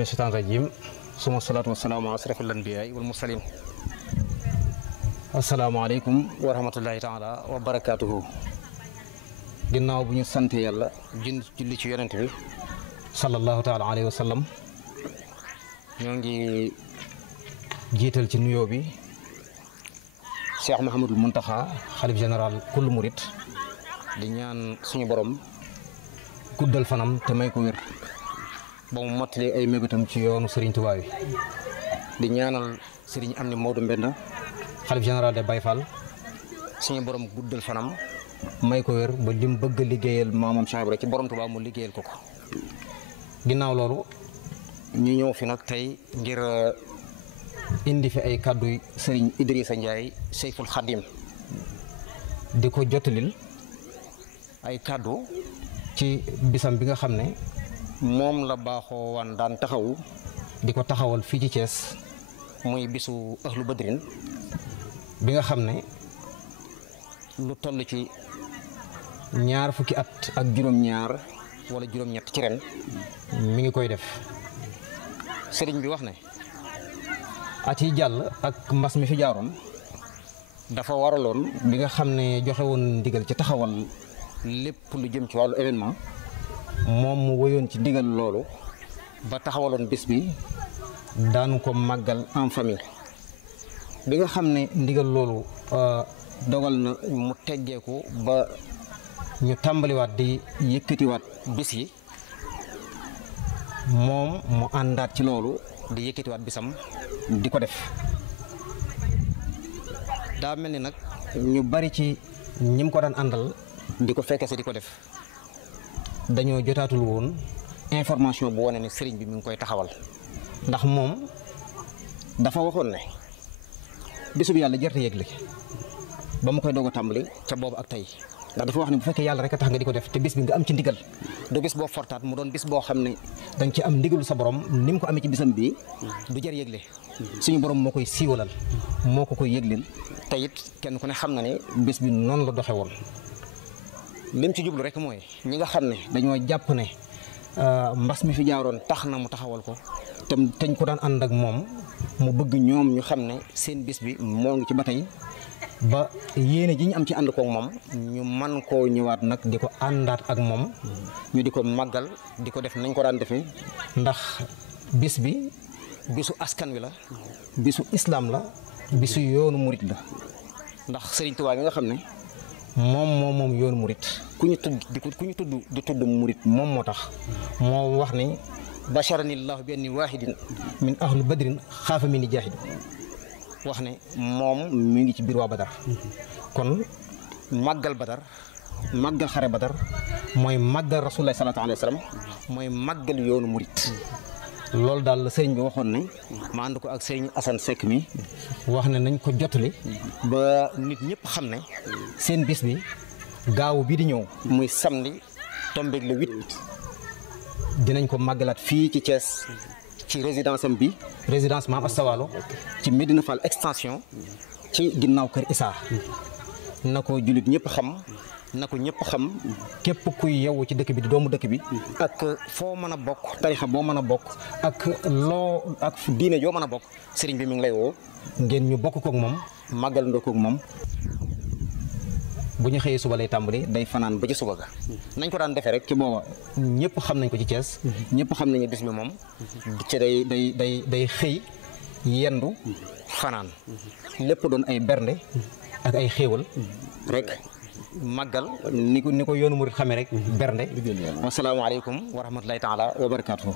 mina shaytaani rajiim suma salaatu wasalaamu ala asrafil anbiyaa wal mursaliin asalaamaaleykum wa rahmatullahi taala wa barakaatuhu. ginnaaw bu ñu sante yàlla julli ci yonent bi sallallahu taala alayhi wa sallam, ñoo ngi jiital ci nuyoo bi Cheikh Mouhamadul Mountakha xalif général kullu murit, di ñaan suñu borom guddal fanam te may ko wér ba mu mottali ay mébétam ci yoonu Serigne Touba wi. di ñaanal Serigne Amdi Modou Mbenda xalif général de Baye Fall, suñu borom guddal fanam may ko wér ba lim bëgg a liggéeyal maamam Cheikh Ibra ci borom Touba mu liggéeyal ko ko. ginnaaw loolu ñu ñëw fi nag tey ngir indi fi ay kàddu Serigne Idrissa Ndiaye Seyful Khadim, di ko jottalil ay kàddu ci bisam bi nga xam ne moom la baaxoo wan daan taxawu di ko taxawal fii ci Thiès, muy bisu ahlu badrin bi nga xam ne lu toll ci ñaar fukki at ak juróom-ñaar wala juróom-ñett ci ren mi ngi koy def. sëriñ bi wax ne at yi jàll ak mbas mi fi jaaroon dafa waraloon bi nga xam ne joxe woon ndigal ci taxawal lépp lu jëm ci wàllu événement, moom mu woyoon ci ndigal loolu ba taxawaloon bis bi daanu ko màggal en famille. bi nga xam ne ndigal loolu dogal na mu teggeeku ba ñu tàmbaliwaat di yëkkatiwaat bis yi, moom mu àndaat ci loolu di yëkkatiwaat bisam di ko def. daa mel ni nag ñu bari ci ñim ko daan àndal di ko fekke si di ko def dañoo jotaatul woon information bu wane ne sëriñ bi mi ngi koy taxawal, ndax moom dafa waxoon ne bisub yàlla jarte yëgle ba mu koy doog a tàmbali ca boobu ak tey. ndax dafa wax ne bu fekkee yàlla rek a tax nga di ko def te bis bi nga am ci ndigal, du bis boo fortaat mu doon bis boo xam ne danga ci am ndigalu sa borom ni mu ko amee ci bisam bii, du jar yëgle. suñu borom moo koy siiwalal, moo ko koy yëgleel. te it kenn ku ne xam na ne bis bi noonu la doxe woon. lim ci jublu rek mooy ñi nga xam ne dañoo jàpp ne mbas mi fi jaaroon tax na mu taxawal ko te teñ ko daan ànd ak moom, mu bëgg ñoom ñu xam ne seen bis bi moo ngi ci ba tey, ba yéene ji ñu am ci ànd koog moom ñu man koo ñëwaat nag di ko àndaat ak moom, ñu di ko màggal di ko def nañ ko daan defee. ndax bis bi bisu askan wi la, bisu islam la, bisu yoonu murit la. ndax Serigne Touba bi nga xam ne moom yoonu murit, ku ñu tudd di tudd murit moom moo tax moo wax ni basharanillahu bi anni wahidin min ahlu badrin xaafa min ni jaahid, wax ne moom mi ngi ci biir waa Badar. kon màggal Badar, màggal xare Badar mooy màggal rasulullah sallallahu alayhi wa sallam, mooy màggal yoonu murit. loolu daal la sëriñ bi waxoon ne ma ànd ko ak sëriñ Assane Seck mi, wax ne nañ ko jotali ba nit ñëpp xam ne seen bis bi gaawu bii di ñëw muy samedi tombeeg le 8 dinañ ko màggalaat fii ci Thiès ci résidence am bi, résidence Maam Asta Walo ci Medina Fall extension ci ginnaaw kër Issa. na ko jullit ñëpp xam, na ko ñëpp xam, képp kuy yewu ci dëkk bi di doomu dëkk bi, ak foo mën a bokk, tarixa boo mën a bokk, ak diine joo mën a bokk, sëriñ bi mi ngi lay woo ngeen ñu bokk kook moom, màggal ndoo kook moom. bu ñu xëyee suba lay tàmbali, day fanaan ba ci suba ga nañ ko daan defee rek ci booba ñëpp xam nañ ko ci Thiès, ñëpp xam nañu bis bi moom ci day xëy yendu fanaan, lépp doon ay bernde ak ay xéewal rek màggal ni ko yoonu murit xamee rek bernde. wasalaamaaleykum wa rahmatulahi taala wa barakaatuhu.